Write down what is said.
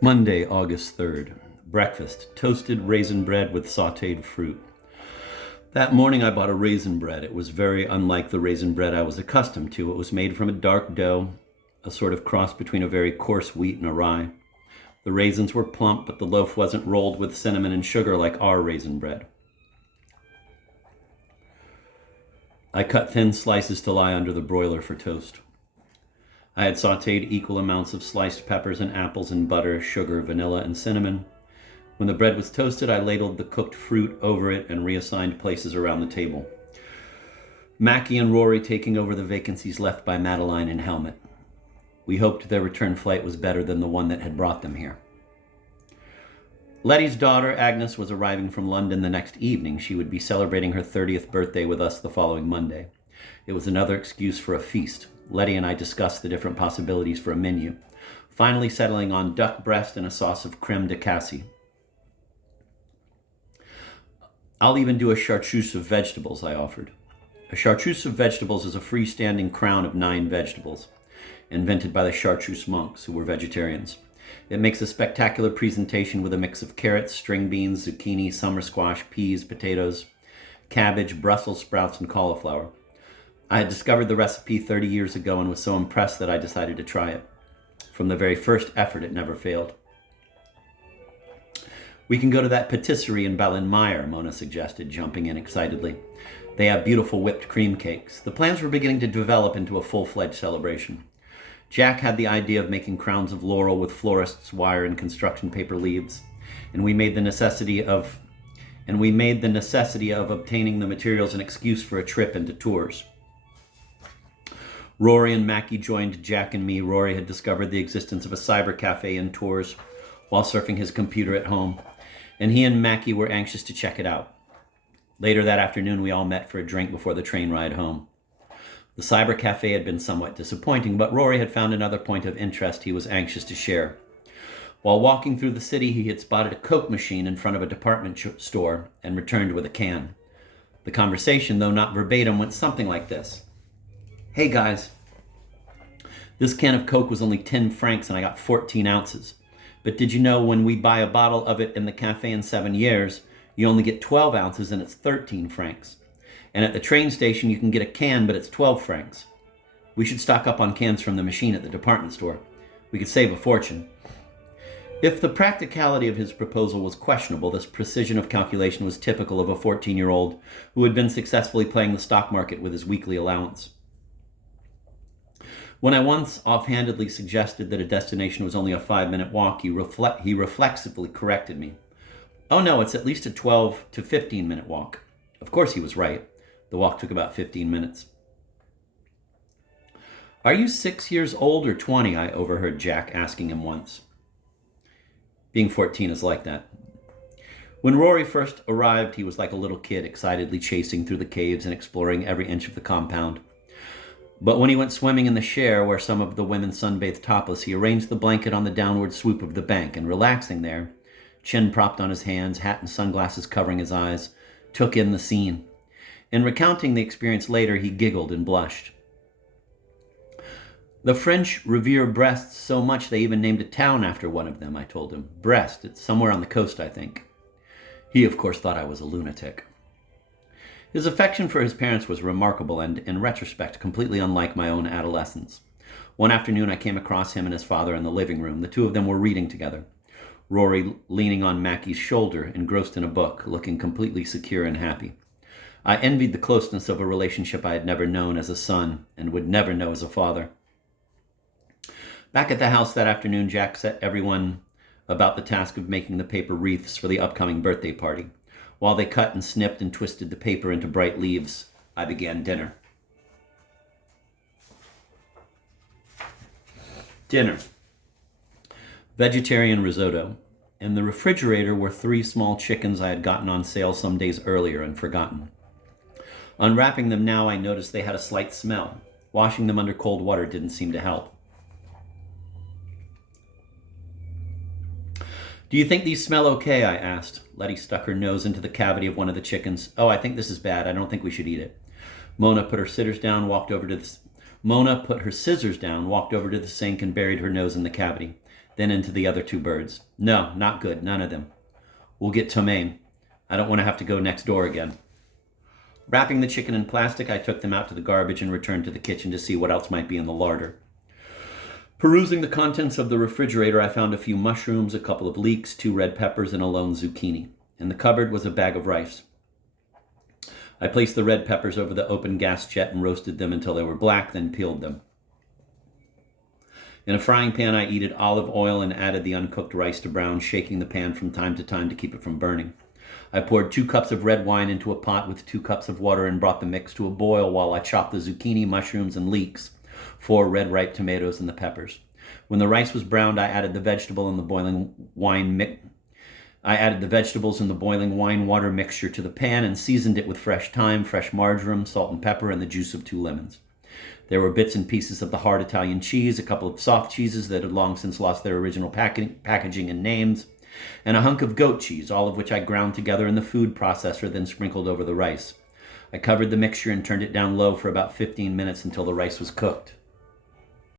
Monday, August 3rd. Breakfast: toasted raisin bread with sautéed fruit. That morning I bought a raisin bread. It was very unlike the raisin bread I was accustomed to. It was made from a dark dough, a sort of cross between a very coarse wheat and a rye. The raisins were plump, but the loaf wasn't rolled with cinnamon and sugar like our raisin bread. I cut thin slices to lie under the broiler for toast. I had sautéed equal amounts of sliced peppers and apples in butter, sugar, vanilla, and cinnamon. When the bread was toasted, I ladled the cooked fruit over it and reassigned places around the table. Mackie and Rory taking over the vacancies left by Madeline and Helmut. We hoped their return flight was better than the one that had brought them here. Letty's daughter, Agnes, was arriving from London the next evening. She would be celebrating her 30th birthday with us the following Monday. It was another excuse for a feast. Letty and I discussed the different possibilities for a menu, finally settling on duck breast and a sauce of creme de cassis. I'll even do a chartreuse of vegetables, I offered. A chartreuse of vegetables is a freestanding crown of 9 vegetables, invented by the chartreuse monks, who were vegetarians. It makes a spectacular presentation with a mix of carrots, string beans, zucchini, summer squash, peas, potatoes, cabbage, Brussels sprouts, and cauliflower. I had discovered the recipe 30 years ago and was so impressed that I decided to try it. From the very first effort, it never failed. We can go to that patisserie in Ballinmeyer, Mona suggested, jumping in excitedly. They have beautiful whipped cream cakes. The plans were beginning to develop into a full-fledged celebration. Jack had the idea of making crowns of laurel with florist's wire and construction paper leaves, and we made the necessity of obtaining the materials an excuse for a trip into Tours. Rory and Mackie joined Jack and me. Rory had discovered the existence of a cyber cafe in Tours while surfing his computer at home, and he and Mackie were anxious to check it out. Later that afternoon, we all met for a drink before the train ride home. The cyber cafe had been somewhat disappointing, but Rory had found another point of interest he was anxious to share. While walking through the city, he had spotted a Coke machine in front of a department store and returned with a can. The conversation, though not verbatim, went something like this. Hey guys, this can of Coke was only 10 francs and I got 14 ounces. But did you know when we buy a bottle of it in the cafe in 7 years, you only get 12 ounces and it's 13 francs. And at the train station, you can get a can, but it's 12 francs. We should stock up on cans from the machine at the department store. We could save a fortune. If the practicality of his proposal was questionable, this precision of calculation was typical of a 14-year-old who had been successfully playing the stock market with his weekly allowance. When I once offhandedly suggested that a destination was only a 5-minute walk, he reflexively corrected me. Oh no, it's at least a 12 to 15-minute walk. Of course he was right. The walk took about 15 minutes. Are you 6 years old or 20? I overheard Jack asking him once. Being 14 is like that. When Rory first arrived, he was like a little kid, excitedly chasing through the caves and exploring every inch of the compound. But when he went swimming in the Cher, where some of the women sunbathed topless, he arranged the blanket on the downward swoop of the bank and, relaxing there, chin propped on his hands, hat and sunglasses covering his eyes, took in the scene. In recounting the experience later, he giggled and blushed. The French revere breasts so much they even named a town after one of them, I told him. Brest, it's somewhere on the coast, I think. He, of course, thought I was a lunatic. His affection for his parents was remarkable and, in retrospect, completely unlike my own adolescence. One afternoon, I came across him and his father in the living room. The two of them were reading together. Rory leaning on Mackie's shoulder, engrossed in a book, looking completely secure and happy. I envied the closeness of a relationship I had never known as a son and would never know as a father. Back at the house that afternoon, Jack set everyone about the task of making the paper wreaths for the upcoming birthday party. While they cut and snipped and twisted the paper into bright leaves, I began dinner. Dinner. Vegetarian risotto. In the refrigerator were 3 small chickens I had gotten on sale some days earlier and forgotten. Unwrapping them now, I noticed they had a slight smell. Washing them under cold water didn't seem to help. Do you think these smell okay? I asked. Letty stuck her nose into the cavity of one of the chickens. Oh, I think this is bad. I don't think we should eat it. Mona put her scissors down, walked over to the sink and buried her nose in the cavity. then into the other two birds. No, not good, none of them. We'll get Tomaine. I don't want to have to go next door again. Wrapping the chicken in plastic, I took them out to the garbage and returned to the kitchen to see what else might be in the larder. Perusing the contents of the refrigerator, I found a few mushrooms, a couple of leeks, 2 red peppers, and a lone zucchini. In the cupboard was a bag of rice. I placed the red peppers over the open gas jet and roasted them until they were black, then peeled them. In a frying pan, I heated olive oil and added the uncooked rice to brown, shaking the pan from time to time to keep it from burning. I poured 2 cups of red wine into a pot with 2 cups of water and brought the mix to a boil while I chopped the zucchini, mushrooms, and leeks, 4 red ripe tomatoes, and the peppers. When the rice was browned, I added the vegetables in the boiling wine water mixture to the pan and seasoned it with fresh thyme, fresh marjoram, salt and pepper, and the juice of 2 lemons. There were bits and pieces of the hard Italian cheese, a couple of soft cheeses that had long since lost their original packaging and names, and a hunk of goat cheese, all of which I ground together in the food processor, then sprinkled over the rice. I covered the mixture and turned it down low for about 15 minutes until the rice was cooked.